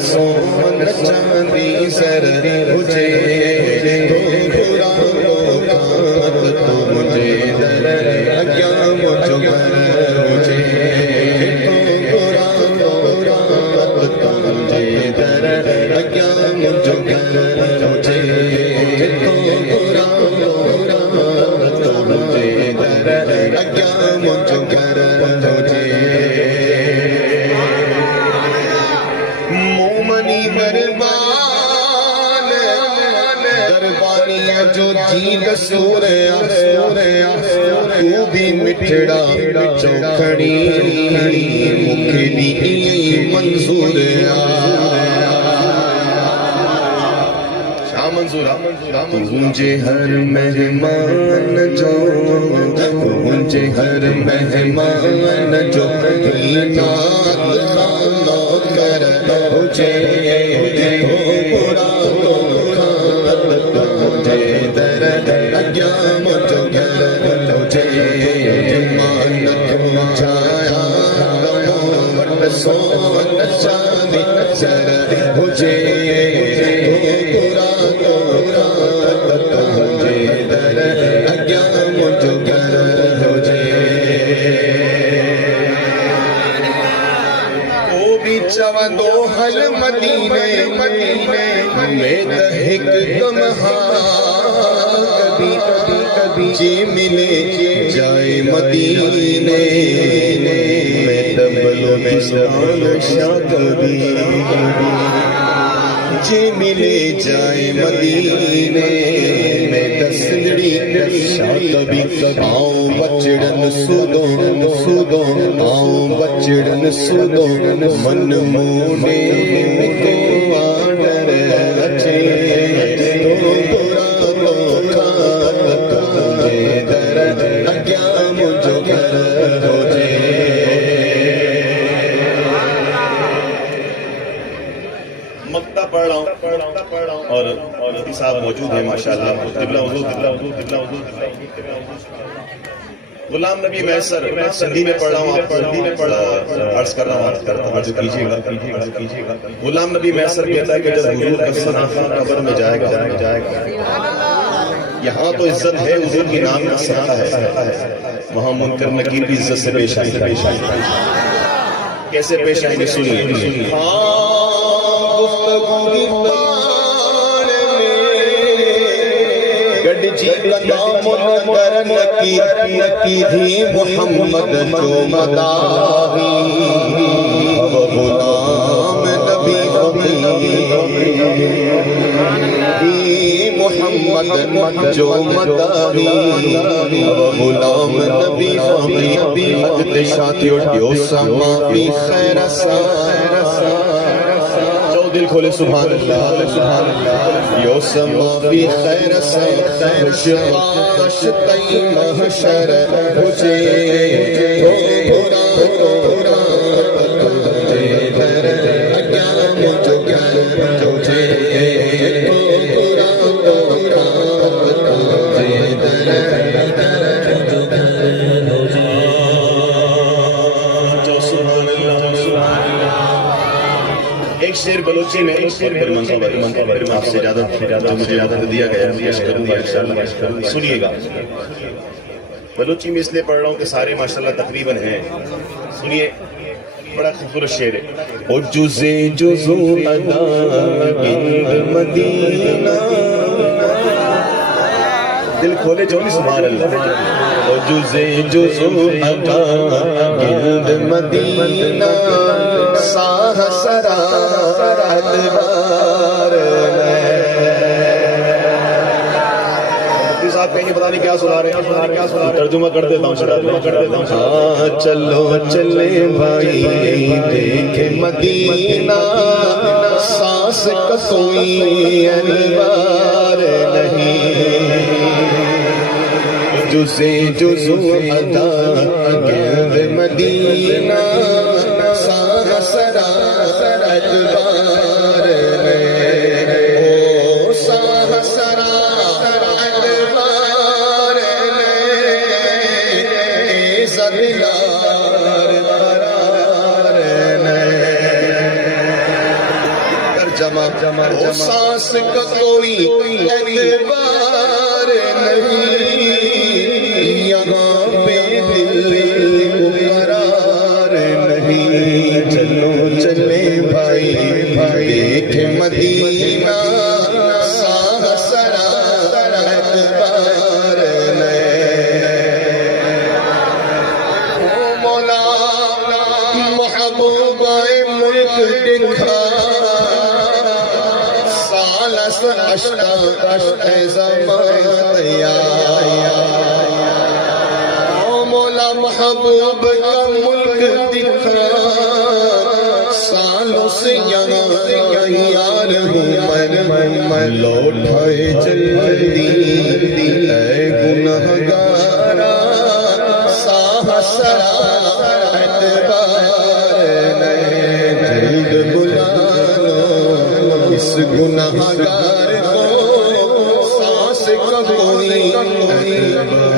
سون چاندی سر مجھے تو برا روکات تو مجھے در اگیا مجھو گر مجھے تو برا روکات تو مجھے در اگیا مجھو گر مجھے تو برا روکات تو مجھے در اگیا مجھو گر مجھے مومنی دربان دربانی جو جی دسوریا تو بھی مٹھڑا چوکھڑی مکھڑی منظوریا تجھے ہر مہمان جو تجھے ہر مہمان جو اینات خانہ کر تجھے برا روکات تجھے در اگیا مجھو گر تجھے مانت چھایا وٹ سون چاندی سر مجھے برا روکات تجھے در اگیا مجھو گر تجھے چوا دو حل مدینے میں دہک تمہا کبھی جی ملے جائے مدینے میں دبلو میں سال شاہ کبھی جی ملے جائے مدینے میں دسندڑی شاہ کبھی آؤں بچڑن سودوں آؤں بچڑن سودوں من مونے کو آڈر اچھے تو برا روکات تجھے در اگیا مجھو گر تجھے مکتہ پڑھ رہا ہوں اور مفتی صاحب موجود ہیں ماشاءاللہ قبلہ حضور غلام نبی میسر سندھی میں پڑھ رہا ہوں آپ سندھی میں پڑھا عرض کر رہا ہوں جو کیجیے گا غلام نبی میسر کہتا ہے کہ جب حضور کا صنافہ قبر میں جائے گا یہاں تو عزت ہے حضور کی نام کا صنافہ ہے وہاں منکر نکیر بھی عزت سے پیش آئیں گے کیسے پیش آئیں گے سنیے گڑ جی کا نام نگر نکی محمد جو مداحی غلام نبی محمد جو مداحی غلام نبی مجد شاتیو ڈیو سما فی خیر دل کھولے سبحان اللہ یو سما فی خیر شقاش تی محشر مجھے تو برا تجھے در اگیا مجھو گر تجھے تو برا تجھے در مجھو گر جو سبحان اللہ ایک شعر بلوچی میں ایک شعر آپ سے زیادہ مجھے اجازت دیا گیا سنیے گا بلوچی میں اس لیے پڑھ رہا ہوں کہ سارے ماشاءاللہ تقریباً ہیں سنیے بڑا خوبصورت شعر ہے او جزے جزو ادا گند مدینہ دل کھولے جو نہیں سبحان اللہ او جزے جزو ادا گند مدینہ ساہ سرا ادبار صاحب کہیں پتہ نہیں کیا سنا رہے ہیں ترجمہ کر دیتا ہوں ہاں چلو چلے بھائی دیکھے مدینہ سانس کا کوئی انبار نہیں جزو ادا گرد مدینہ ساہ سرا ادبار او ساہ سرا ادبار زدیار قرار سانس کا کوئی اعتبار نہیں، یہاں پہ دل کو قرار نہیں، چلو چلے بھائی دیکھ مدینہ ساہ سرا اعتبار نہیں، مولا محبوب ملک دکھا سالس اشتا زمان مولا محبوب کا ملک دکھا سالوں سے یہاں یار ہوں میں لوٹائے جلدی اے گنہگارا ساہ سرا اعتبار نہیں، جلد بلا لو اس گنہگار کو سانس کا کوئی اعتبار